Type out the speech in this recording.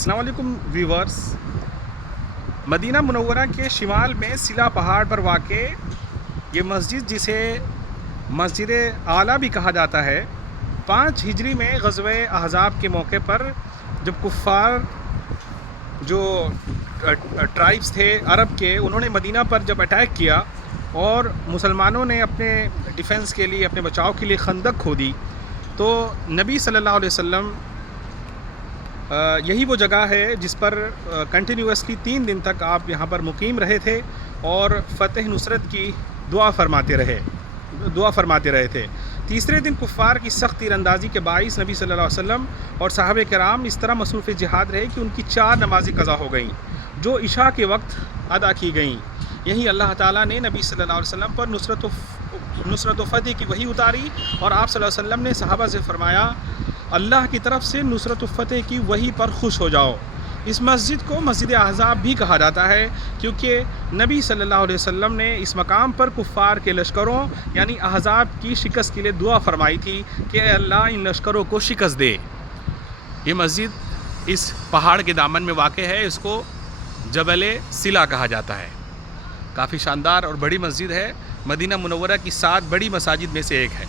السلام علیکم ویورز. مدینہ منورہ کے شمال میں سلا پہاڑ پر واقع یہ مسجد، جسے مسجد اعلیٰ بھی کہا جاتا ہے، 5 ہجری میں غزوہ احزاب کے موقع پر جب کفار جو ٹرائبس تھے عرب کے، انہوں نے مدینہ پر جب اٹیک کیا اور مسلمانوں نے اپنے ڈیفنس کے لیے، اپنے بچاؤ کے لیے خندق کھودی، تو نبی صلی اللہ علیہ وسلم یہی وہ جگہ ہے جس پر کنٹینیوسلی 3 دن تک آپ یہاں پر مقیم رہے تھے اور فتح نصرت کی دعا فرماتے رہے تھے. تیسرے دن کفار کی سخت تیر اندازی کے باعث نبی صلی اللہ علیہ وسلم اور صحابہ کرام اس طرح مصروف جہاد رہے کہ ان کی 4 نمازیں قضا ہو گئیں جو عشاء کے وقت ادا کی گئیں. یہی اللہ تعالیٰ نے نبی صلی اللہ علیہ وسلم پر نصرت و فتح کی وحی اتاری اور آپ صلی اللہ علیہ وسلم نے صحابہ سے فرمایا، اللہ کی طرف سے نصرت و فتح کی وحی پر خوش ہو جاؤ. اس مسجد کو مسجد احزاب بھی کہا جاتا ہے کیونکہ نبی صلی اللہ علیہ وسلم نے اس مقام پر کفار کے لشکروں یعنی احزاب کی شکست کے لیے دعا فرمائی تھی کہ اے اللہ ان لشکروں کو شکست دے. یہ مسجد اس پہاڑ کے دامن میں واقع ہے. اس کو جبل سلا کہا جاتا ہے. کافی شاندار اور بڑی مسجد ہے. مدینہ منورہ کی 7 بڑی مساجد میں سے ایک ہے.